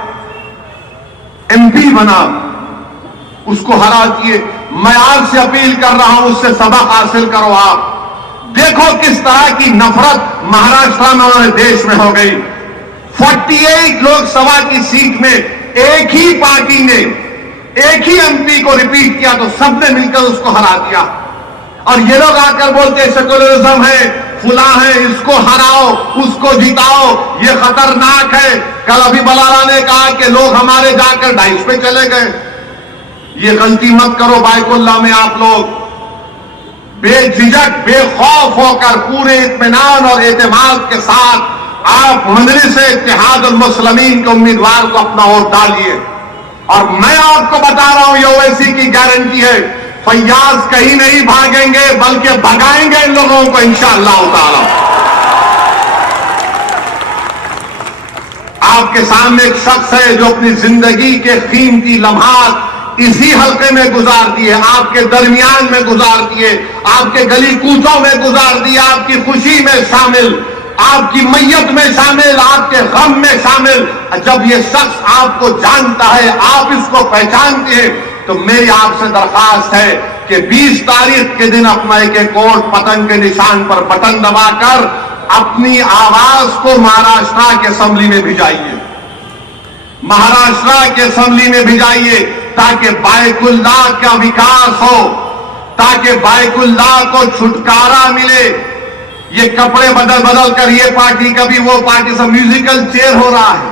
एमपी बना, उसको हरा दिए। मैं आज से अपील कर रहा हूं, उससे सबक हासिल करो। आप देखो किस तरह की नफरत महाराष्ट्र में और देश में हो गई। 48 लोकसभा की सीट में एक ही पार्टी ने एक ही एमपी को रिपीट किया तो सबने मिलकर उसको हरा दिया। और ये लोग आकर बोलते सेकुलरिज्म है, फुला है, इसको हराओ, उसको जिताओ, ये खतरनाक है। कल अभी बलाला ने कहा कि लोग हमारे जाकर डाइस पे चले गए। ये गलती मत करो बाइकुल्लाह में। आप लोग बेझिझक बेखौफ होकर पूरे इत्मीनान और एतमाद के साथ आप मजलिस इत्तेहादुल मुस्लिमीन के उम्मीदवार को अपना वोट डालिए। और मैं आपको बता रहा हूं, ये ओवैसी की गारंटी है, फैयाज कहीं नहीं भागेंगे बल्कि भगाएंगे इन लोगों को इंशाअल्लाह ताला। आपके सामने एक शख्स है जो अपनी जिंदगी के कीमती लम्हात इसी हल्के में गुजार दिए, आपके दरमियान में गुजार दिए, आपके गली कूचों में गुजार दिए, आपकी खुशी में शामिल, आपकी मैयत में शामिल, आपके गम में शामिल। जब ये शख्स आपको जानता है, आप इसको पहचानते हैं, तो मेरी आपसे दरखास्त है कि 20 तारीख के दिन अपना एक वोट पतंग के निशान पर बटन दबाकर अपनी आवाज को महाराष्ट्र के असेंबली में भिजाइए, महाराष्ट्र के असेंबली में भिजाइए, ताकि बाइकुल्लाह का विकास हो, ताकि बाइकुल्लाह को छुटकारा मिले। ये कपड़े बदल बदल कर ये पार्टी कभी वो पार्टी से म्यूजिकल चेयर हो रहा है।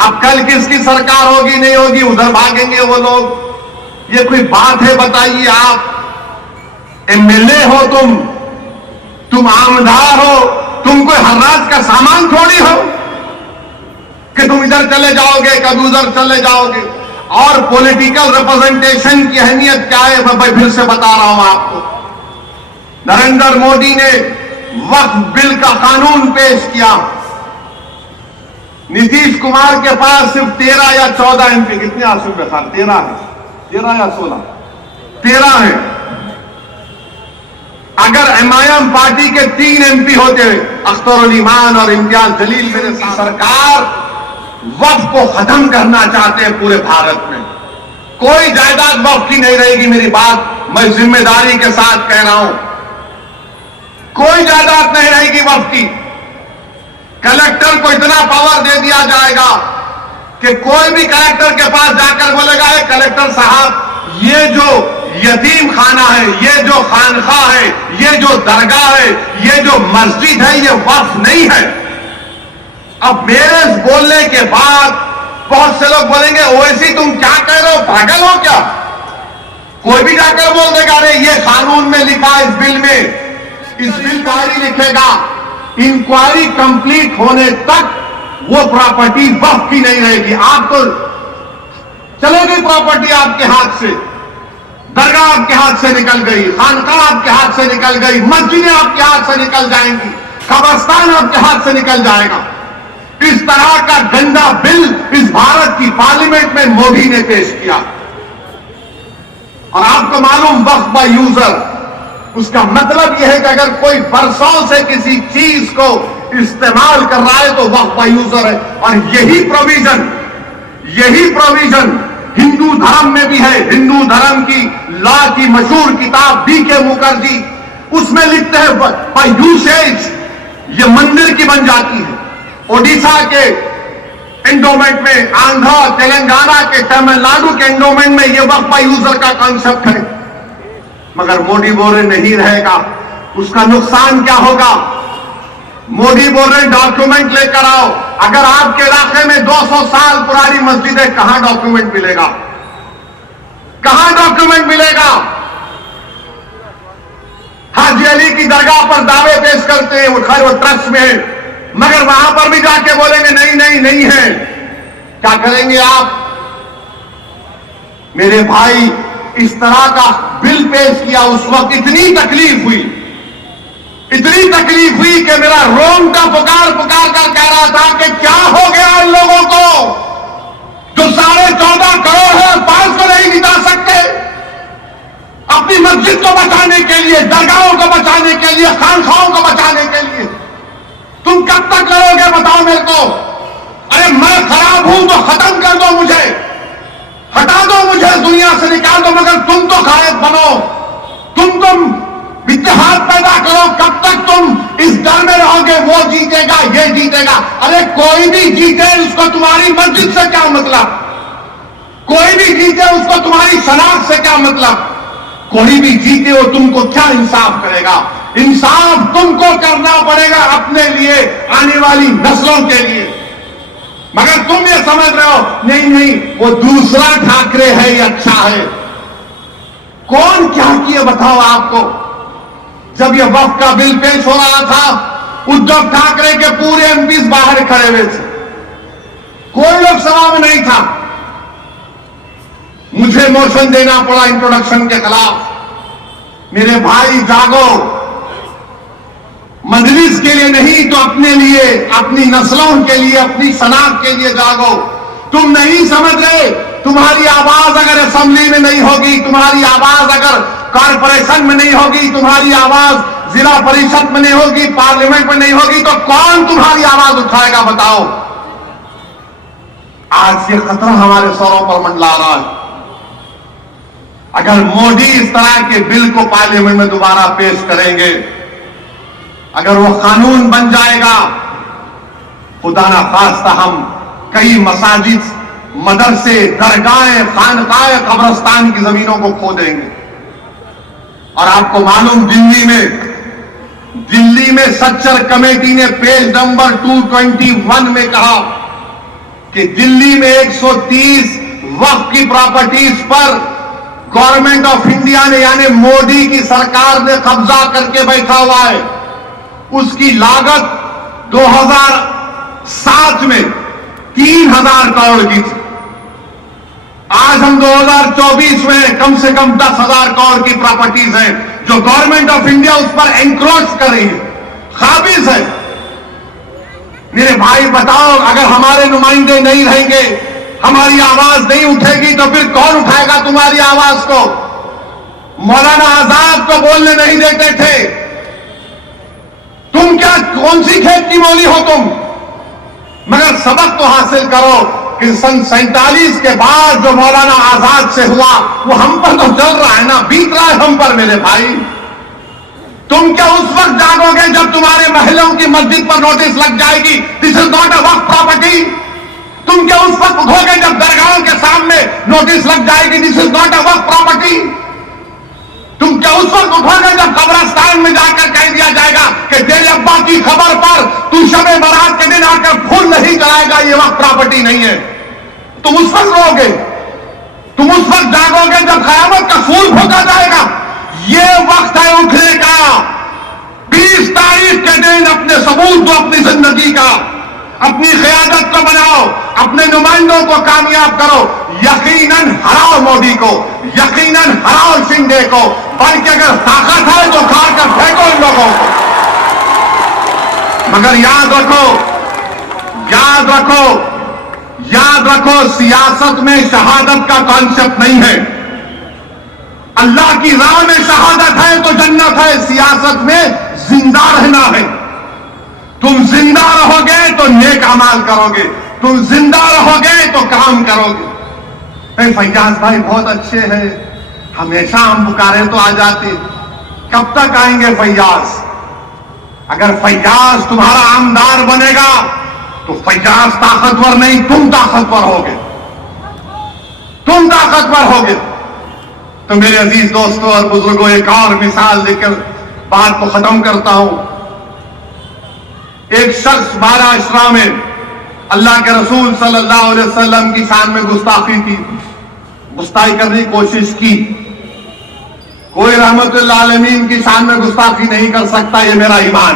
अब कल किसकी सरकार होगी नहीं होगी, उधर भागेंगे वो लोग। ये कोई बात है? बताइए, आप एमएलए हो, तुम आमदार हो, तुम कोई हर्राज का सामान थोड़ी हो कि तुम इधर चले जाओगे कभी उधर चले जाओगे। और पॉलिटिकल रिप्रेजेंटेशन की अहमियत क्या है, मैं फिर से बता रहा हूं आपको। नरेंद्र मोदी ने वक्फ बिल का कानून पेश किया। नीतीश कुमार के पास सिर्फ 13 या 14 एमपी, कितने आसिफ में खान 13 है, 13 या 16, 13 है। अगर एमआईएम पार्टी के 3 एमपी होते, अख्तर ईमान और इम्तियाज जलील, मेरे सरकार वक्फ को खत्म करना चाहते हैं पूरे भारत में। कोई जायदाद वक्फ की नहीं रहेगी, मेरी बात मैं जिम्मेदारी के साथ कह रहा हूं। कोई जायदाद नहीं रहेगी वक्फ की। कलेक्टर को इतना पावर दे दिया जाएगा कि कोई भी कलेक्टर के पास जाकर बोलेगा, कलेक्टर साहब, ये जो यतीम खाना है, ये जो खानखा है, ये जो दरगाह है, ये जो मस्जिद है, ये वक्फ नहीं है। अब मेरे बोलने के बाद बहुत से लोग बोलेंगे, ओवैसी तुम क्या कह रहे हो, पागल हो क्या? कोई भी जाकर बोल देगा, अरे ये कानून में लिखा, इस बिल में, इस बिल का ही लिखेगा, इंक्वायरी कंप्लीट होने तक वो प्रॉपर्टी वक्फ की नहीं रहेगी। आपको चले गई प्रॉपर्टी आपके हाथ से, दरगाह आपके हाथ से निकल गई, खानका आपके हाथ से निकल गई, मस्जिदें आपके हाथ से निकल जाएंगी, कब्रिस्तान आपके हाथ से निकल जाएगा। इस तरह का गंदा बिल इस भारत की पार्लियामेंट में मोदी ने पेश किया। और आपको मालूम, वक्फ बाय यूजर, उसका मतलब यह है कि अगर कोई बरसों से किसी चीज को इस्तेमाल कर रहा है तो वक्फ बाय यूजर है। और यही प्रोविजन हिंदू धर्म में भी है। हिंदू धर्म की लॉ की मशहूर किताब बीके मुखर्जी, उसमें लिखते हैं बाय यूसेज ये मंदिर की बन जाती है। ओडिशा के एंडोमेंट में, आंध्र, तेलंगाना के, तमिलनाडु के एंडोमेंट में ये वक्फ बाय यूजर का कॉन्सेप्ट है। मगर मोदी बोल रहे नहीं रहेगा। उसका नुकसान क्या होगा? मोदी बोल रहे डॉक्यूमेंट लेकर आओ। अगर आपके इलाके में 200 साल पुरानी मस्जिद है, कहां डॉक्यूमेंट मिलेगा? कहां डॉक्यूमेंट मिलेगा? हाजी अली की दरगाह पर दावे पेश करते हैं, वो खैर वो ट्रस्ट में है, मगर वहां पर भी जाके बोलेंगे नहीं है। क्या करेंगे आप? मेरे भाई, इस तरह का बिल पेश किया, उस वक्त इतनी तकलीफ हुई कि मेरा रोंगटा पुकार कर कह रहा था कि क्या हो गया इन लोगों को जो 14.5 करोड़ है, 5 को नहीं जिता सकते। अपनी मस्जिद को बचाने के लिए, दरगाहों को बचाने के लिए, खानखाओं को बचाने के लिए तुम कब तक लड़ोगे, बताओ मेरे को। अरे मैं खराब हूं तो खत्म कर दो मुझे, हटा दो मुझे, दुनिया से निकाल दो, मगर तुम तो कायद बनो, तुम इत्तेहाद पैदा करो। कब तक तुम इस डर में रहोगे वो जीतेगा, ये जीतेगा? अरे कोई भी जीते उसको तुम्हारी मस्जिद से क्या मतलब? कोई भी जीते उसको तुम्हारी शनाख्त से क्या मतलब? कोई भी जीते हो तुमको क्या इंसाफ करेगा? इंसाफ तुमको करना पड़ेगा अपने लिए, आने वाली नस्लों के लिए। मगर तुम ये समझ रहे हो नहीं वो दूसरा ठाकरे है, ये अच्छा है। कौन क्या किए बताओ आपको? जब ये वक्फ का बिल पेश हो रहा था, उद्धव ठाकरे के पूरे एमपीज बाहर खड़े हुए थे, कोई लोकसभा में नहीं था। मुझे मोशन देना पड़ा इंट्रोडक्शन के खिलाफ। मेरे भाई जागो, मजलिस के लिए नहीं तो अपने लिए, अपनी नस्लों के लिए, अपनी शनाख्त के लिए जागो। तुम नहीं समझ रहे, तुम्हारी आवाज अगर असेंबली में नहीं होगी, तुम्हारी आवाज अगर कॉर्पोरेशन में नहीं होगी, तुम्हारी आवाज जिला परिषद में नहीं होगी, पार्लियामेंट में नहीं होगी, तो कौन तुम्हारी आवाज उठाएगा बताओ? आज ये खतरा हमारे सरों पर मंडला रहा है। अगर मोदी इस तरह के बिल को पार्लियामेंट में दोबारा पेश करेंगे, अगर वो कानून बन जाएगा, खुदा ना खास्ता हम कई मसाजिद, मदरसे, दरगाहें, खानकाएं, कब्रिस्तान की जमीनों को खो देंगे। और आपको मालूम, दिल्ली में सच्चर कमेटी ने पेज नंबर 221 में कहा कि दिल्ली में 130 वक्फ की प्रॉपर्टीज पर गवर्नमेंट ऑफ इंडिया ने यानी मोदी की सरकार ने कब्जा करके बैठा हुआ है, उसकी लागत 2007 में 3000 करोड़ की थी। आज हम 2024 में कम से कम 10,000 करोड़ की प्रॉपर्टीज हैं जो गवर्नमेंट ऑफ इंडिया उस पर एंक्रोच कर रही है, काबिज है। मेरे भाई बताओ, अगर हमारे नुमाइंदे नहीं रहेंगे, हमारी आवाज नहीं उठेगी, तो फिर कौन उठाएगा तुम्हारी आवाज को? मौलाना आजाद को बोलने नहीं देते थे, तुम क्या कौन सी खेत की मोली हो तुम? मगर सबक तो हासिल करो कि सन 47 के बाद जो मौलाना आजाद से हुआ वो हम पर तो चल रहा है ना, बीत रहा है हम पर मेरे भाई। तुम क्या उस वक्त जागोगे जब तुम्हारे महलों की मस्जिद पर नोटिस लग जाएगी, this is not a Waqf property? तुम क्या उस वक्त उठोगे जब दरगाहों के सामने नोटिस लग जाएगी, this is not a Waqf property? तुम क्या उस वक्त उठोगे जब कब्रिस्तान में जाकर कह दिया जाएगा कि तेरे अब्बा की खबर पर तू शबे बारात के दिन आकर फूल नहीं चढ़ाएगा, ये वक्त प्रॉपर्टी नहीं है? तुम उस वक्त रोगे, तुम उस वक्त जागोगे जब कयामत का फूल फूंका जाएगा। ये वक्त है उठने का। 20 तारीख के दिन अपने सबूत दो अपनी जिंदगी का, अपनी क़यादत को बनाओ, अपने नुमाइंदों को कामयाब करो। यकीनन हराओ मोदी को, यकीनन हराओ शिंदे को, बल्कि अगर ताकत है तो खाकर फेंको इन लोगों को। मगर याद रखो, याद रखो, याद रखो, सियासत में शहादत का कॉन्सेप्ट नहीं है। अल्लाह की राह में शहादत है तो जन्नत है, सियासत में जिंदा रहना है। तुम जिंदा रहोगे तो नेक अमाल करोगे, तुम जिंदा रहोगे तो काम करोगे। फैयाज भाई बहुत अच्छे हैं, हमेशा हम पुकारे तो आ जाते, कब तक आएंगे फैयाज? अगर फैयाज तुम्हारा आमदार बनेगा तो फैयाज ताकतवर नहीं, तुम ताकतवर होगे, तुम ताकतवर होगे। तो मेरे अजीज दोस्तों और बुजुर्गों, एक और मिसाल देकर बात को खत्म करता हूं। एक शख्स 12 अशरा में अल्लाह के रसूल सल्लल्लाहु अलैहि वसल्लम की शान में गुस्ताखी की, गुस्ताखी करने की कोशिश की। कोई रहमतुल आलमीन की शान में गुस्ताखी नहीं कर सकता, ये मेरा ईमान,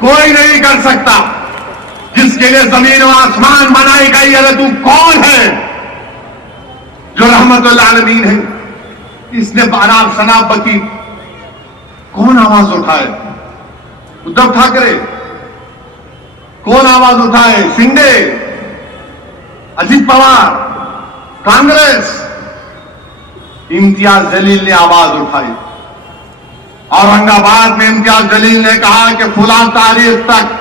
कोई नहीं कर सकता। जिसके लिए जमीन और आसमान बनाई गई, अरे तू कौन है जो रहमतुल आलमीन है? इसने अनाब शनाब बकी कौन आवाज उठाए? उद्धव ठाकरे? कौन आवाज उठाए? शिंदे? अजित पवार? कांग्रेस? इम्तियाज जलील ने आवाज उठाई। औरंगाबाद में इम्तियाज जलील ने कहा कि फुला तारीख तक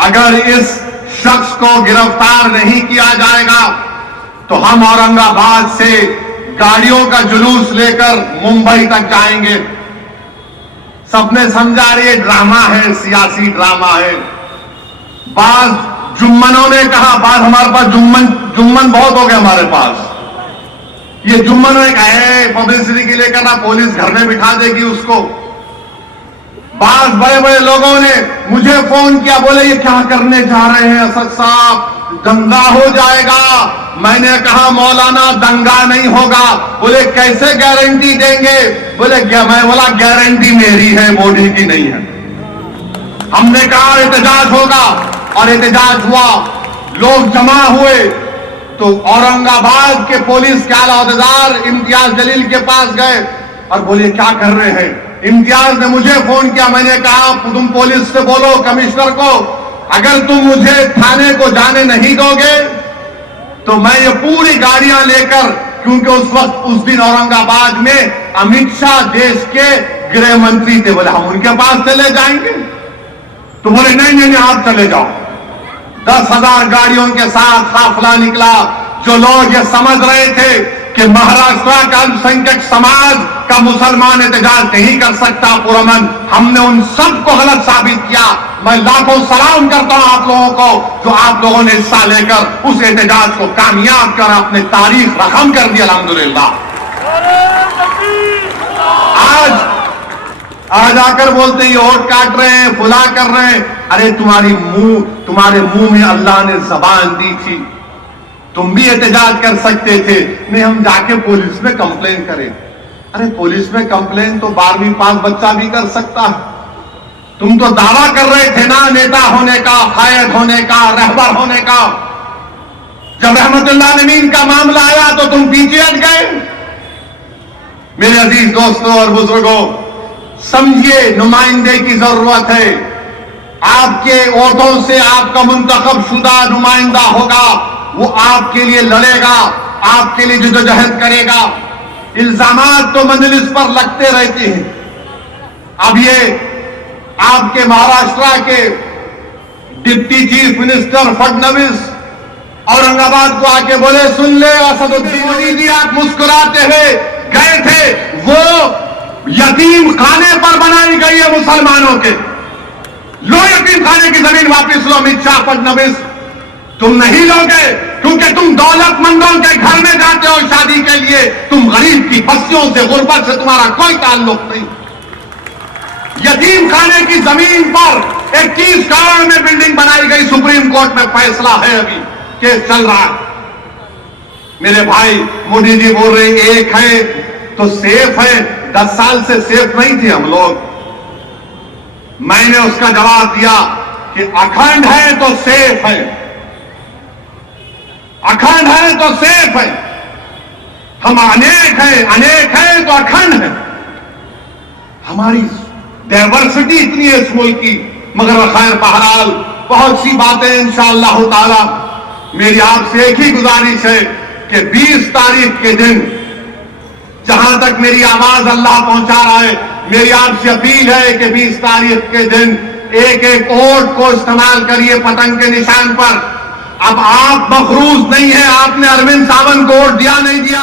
अगर इस शख्स को गिरफ्तार नहीं किया जाएगा तो हम औरंगाबाद से गाड़ियों का जुलूस लेकर मुंबई तक जाएंगे। सबने समझा ये ड्रामा है, सियासी ड्रामा है। बाज जुम्मनों ने कहा, बाज हमारे पास जुम्मन बहुत हो गए हमारे पास। ये जुम्मनों ने कहा पब्लिसिटी के लिए करना, पुलिस घर में बिठा देगी उसको। बाज बड़े बड़े लोगों ने मुझे फोन किया, बोले ये क्या करने जा रहे हैं असद साहब, दंगा हो जाएगा। मैंने कहा मौलाना दंगा नहीं होगा। बोले कैसे गारंटी देंगे? बोले मैं बोला गारंटी मेरी है, मोदी की नहीं है। हमने कहा एहतजाज होगा और एहतजाज हुआ, लोग जमा हुए तो औरंगाबाद के पुलिस के आला अहदेदार इम्तियाज जलील के पास गए और बोले क्या कर रहे हैं? इम्तियाज ने मुझे फोन किया, मैंने कहा तुम पुलिस से बोलो कमिश्नर को, अगर तुम मुझे थाने को जाने नहीं दोगे तो मैं ये पूरी गाड़ियां लेकर, क्योंकि उस वक्त उस दिन औरंगाबाद में अमित शाह देश के गृह मंत्री थे, बोले हम उनके पास चले जाएंगे। तो बोले नहीं नहीं आप चले जाओ। 10,000 गाड़ियों के साथ काफिला निकला। जो लोग ये समझ रहे थे कि महाराष्ट्र का अल्पसंख्यक समाज का मुसलमान एहतजाज नहीं कर सकता पुरअमन, हमने उन सबको गलत साबित किया। मैं लाखों सलाम करता हूं आप लोगों को जो आप लोगों ने हिस्सा लेकर उस एहतजाज को कामयाब कर अपने तारीख रकम कर दी अल्हम्दुलिल्लाह। आज आकर बोलते हैं वोट काट रहे हैं, फुला कर रहे हैं। अरे तुम्हारे मुंह में अल्लाह ने जबान दी थी, तुम भी एहतजाज कर सकते थे, नहीं हम जाके पुलिस में कंप्लेन करें। अरे पुलिस में कंप्लेन तो 12वीं पास बच्चा भी कर सकता है। तुम तो दावा कर रहे थे ना नेता होने का, कायद होने का, रहबर होने का। जब रहमतुल्लाह नवीन का मामला आया तो तुम पीछे हट गए। मेरे अजीज दोस्तों और बुजुर्गों, समझिए नुमाइंदे की जरूरत है। आपके वोटों से आपका मुंतखब शुदा नुमाइंदा होगा, वो आपके लिए लड़ेगा, आपके लिए जद्दोजहद करेगा। इल्जामात तो मजलिस पर लगते रहते हैं। अब ये आपके महाराष्ट्र के deputy chief minister Fadnavis Aurangabad को आके बोले, सुन ले असदुद्दीन ओवैसी, आप मुस्कुराते हुए गए थे, वो यतीम खाने पर बनाई गई है मुसलमानों के, लो यतीम खाने की जमीन वापस लो। अमित शाह, फडणवीस, तुम नहीं लोगे क्योंकि तुम दौलतमंदों के घर में जाते हो शादी के लिए, तुम गरीब की बस्तियों से, गुर्बत से तुम्हारा कोई ताल्लुक नहीं। यतीम खाने की जमीन पर 21 करोड़ में बिल्डिंग बनाई गई, सुप्रीम कोर्ट में फैसला है, अभी केस चल रहा है। मेरे भाई मोदी जी बोल रहे एक है तो सेफ है, 10 साल से सेफ नहीं थे हम लोग। मैंने उसका जवाब दिया कि अखंड है तो सेफ है, अखंड है तो सेफ है। हम अनेक है तो अखंड है। हमारी डायवर्सिटी इतनी है इस मुल्क की, मगर खैर बहरहाल बहुत सी बातें इंशाअल्लाह ताला। मेरी आपसे एक ही गुजारिश है कि 20 तारीख के दिन, जहां तक मेरी आवाज अल्लाह पहुंचा रहा है, मेरी आपसे अपील है कि 20 तारीख के दिन एक एक वोट को इस्तेमाल करिए पतंग के निशान पर। अब आप मखरूज नहीं है, आपने अरविंद सावंत को वोट दिया नहीं दिया,